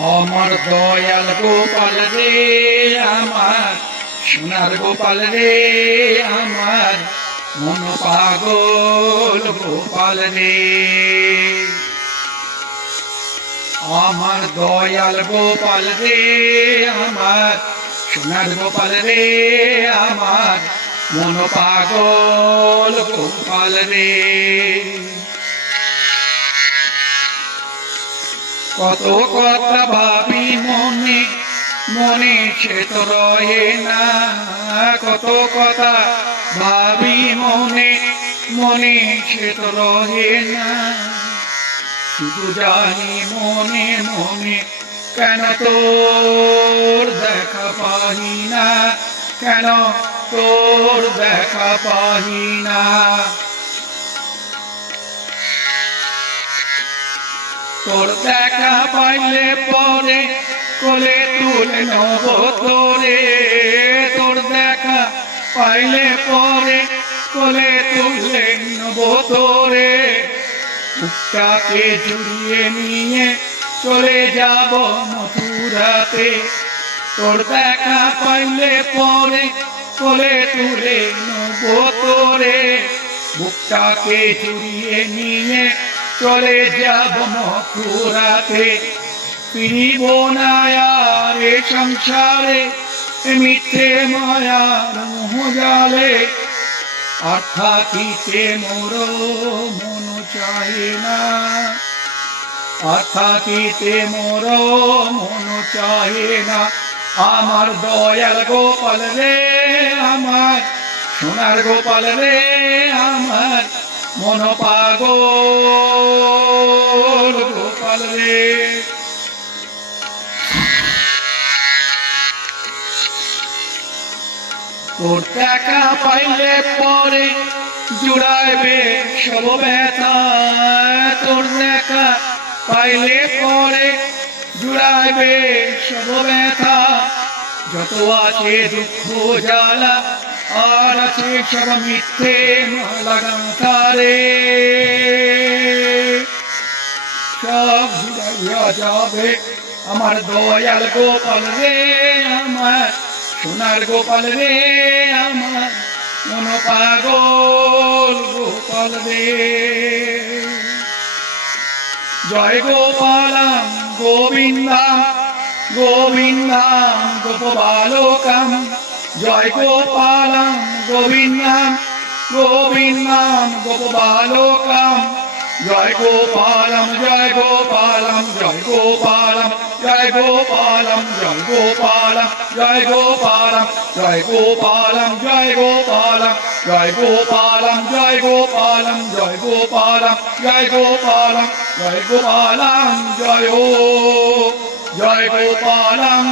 আমার দয়াল গোপাল রে আমার সোনার গোপাল রে আমার মন পাগল গোপাল রে আমার দয়াল গোপাল রে আমার সোনার গোপাল রে আমার মন পাগল গোপাল রে কত কথা ভাবি মনে মনে সে তো রহে না কত কথা ভাবি মনে মনে সে তো রহে না শুধু জানি মনে মনে কেন তোর দেখা পাহি না কেন তোর দেখা পাহি না তোর দেখা পাইলে পরে কোলে তুলে নব তোরে তোর দেখা পাইলে পরে কোলে তুলে নব তোরে বুকটাকে জুড়িয়ে নিয়ে চলে যাব মথুরাতে তোর দেখা পাইলে পরে কোলে তুলে নব তোরে বুকটাকে জুড়িয়ে নিয়ে চলে যাব মথুরাতে ফিরিব না আর এ সংসারে মিথ্যে মায়ার মোহজালে আর থাকিতে মোর মন চাহে না আর থাকিতে মোর মন চাহে না আমার দয়াল গোপাল রে আমার সোনার গোপাল রে আমার মন পাগল গোপাল রে তোর দেখা পাইলে পরে জুড়াইবে সব ব্যথা তোর দেখা পাইলে পরে জুড়াইবে সব ব্যথা যত আছে দুঃখ জ্বালা আর আছে সব মিথ্যে লাগাতা রে সব জুড়াইয়া যাবে আমার দয়াল গোপাল রে আমার সোনার গোপাল রে আমার মন পাগল গোপাল রে জয় গোপালম গোবিন্দম গোবিন্দম গোপবালকম জয় গোপালম গোবিন্দম গোবিন্দম গোপবালকম জয় গোপালম জয় গোপালম জয় গোপালম জয় গোপালম জয় গোপালম জয় গোপালম জয় গোপালম জয় গোপালম জয় গোপালম জয় গোপালম জয় গোপালম জয় গোপালম জয় গোপালম জয় গোপালম